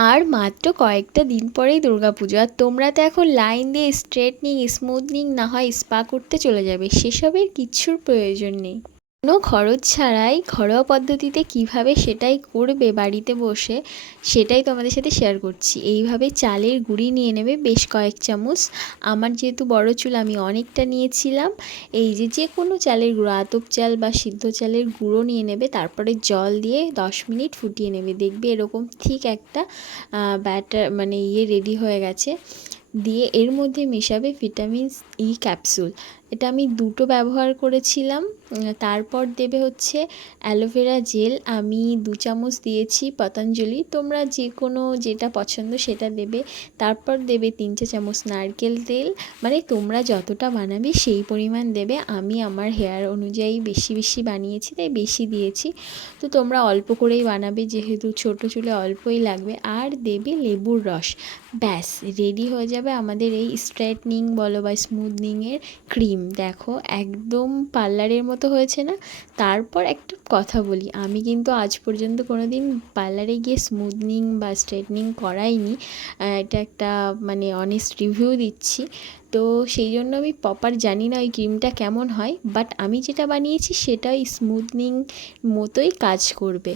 আর মাত্র কয়েকটা দিন পরেই দুর্গাপুজো। আর তোমরা তো এখন লাইন দিয়ে স্ট্রেটনিং স্মুথনিং না হয় স্পা করতে চলে যাবে। সেসবের কিচ্ছুর প্রয়োজন নেই। কোনো খরচ ছাড়াই ঘরোয়া পদ্ধতিতে কীভাবে সেটাই করবে বাড়িতে বসে, সেটাই তোমাদের সাথে শেয়ার করছি। এইভাবে চালের গুঁড়ি নিয়ে নেবে বেশ কয়েক চামচ। আমার যেহেতু বড় চুল, আমি অনেকটা নিয়েছিলাম। এই যে যে কোনো চালের গুঁড়ো, আতপ চাল বা সিদ্ধ চালের গুঁড়ো নিয়ে নেবে, তারপরে জল দিয়ে দশ মিনিট ফুটিয়ে নেবে। দেখবে এরকম ঠিক একটা ব্যাটার মানে ইয়ে রেডি হয়ে গেছে। দিয়ে এর মধ্যে মেশাবে ভিটামিন ই ক্যাপসুল এটা আমি দুটো ব্যবহার করেছিলাম। তারপর দেবে হচ্ছে অ্যালোভেরা জেল আমি দু চামচ দিয়েছি পতঞ্জলি। তোমরা যে কোনো যেটা পছন্দ সেটা দেবে। তারপর দেবে তিন চা চামচ নারকেল তেল। মানে তোমরা যতটা বানাবে সেই পরিমাণ দেবে। আমি আমার হেয়ার অনুযায়ী বেশি বেশি বানিয়েছি, তাই বেশি দিয়েছি। তো তোমরা অল্প করেই বানাবে, যেহেতু ছোটো চুলে অল্পই লাগবে। আর দেবে লেবুর রস। ব্যাস রেডি হয়ে যাবে আমাদের এই স্ট্রেটনিং বলো বা স্মুথনিংয়ের ক্রিম দেখো একদম পার্লারের মতো হয়েছে না? তারপর একটা কথা বলি, আমি কিন্তু আজ পর্যন্ত কোনো দিন পার্লারে গিয়ে স্মুথনিং বা স্ট্রেটনিং করাইনি। এটা একটা মানে অনেস্ট রিভিউ দিচ্ছি। তো সেই জন্য আমি প্রপার জানি না ওই ক্রিমটা কেমন হয় বাট আমি যেটা বানিয়েছি সেটা ওই স্মুথনিং মতোই কাজ করবে।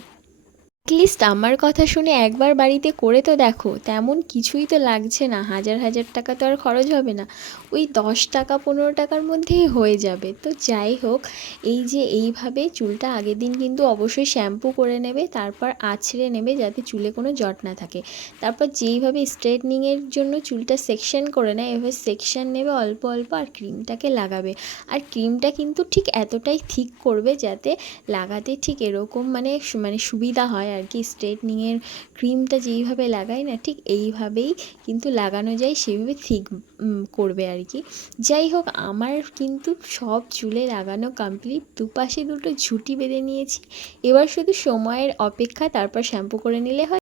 অ্যাটলিস্ট আমার কথা শুনে একবার বাড়িতে করে তো দেখো, তেমন কিছুই তো লাগছে না। হাজার হাজার টাকা তো আর খরচ হবে না। ওই দশ টাকা, পনেরো টাকার মধ্যেই হয়ে যাবে। তো যাই হোক, এই যে এইভাবে চুলটা আগের দিন কিন্তু অবশ্যই শ্যাম্পু করে নেবে, তারপর আছড়ে নেবে যাতে চুলে কোনো জট না থাকে। তারপর যেইভাবে স্ট্রেটনিংয়ের জন্য চুলটা সেকশন করে নেয়, এভাবে সেকশন নেবে, অল্প অল্প আর ক্রিমটাকে লাগাবে। আর ক্রিমটা কিন্তু ঠিক এতটাই ঠিক করবে যাতে লাগাতে ঠিক এরকম মানে মানে সুবিধা হয় আর কি স্ট্রেটনিংয়ের ক্রিমটা যেইভাবে লাগাই না, ঠিক এইভাবেই কিন্তু লাগানো যায় সেইভাবে থিক করবে আর কি। যাই হোক, আমার কিন্তু সব চুলে লাগানো কমপ্লিট দুপাশে দুটো ঝুঁটি বেঁধে নিয়েছি। এবার শুধু সময়ের অপেক্ষা, তারপর শ্যাম্পু করে নিলে হয়।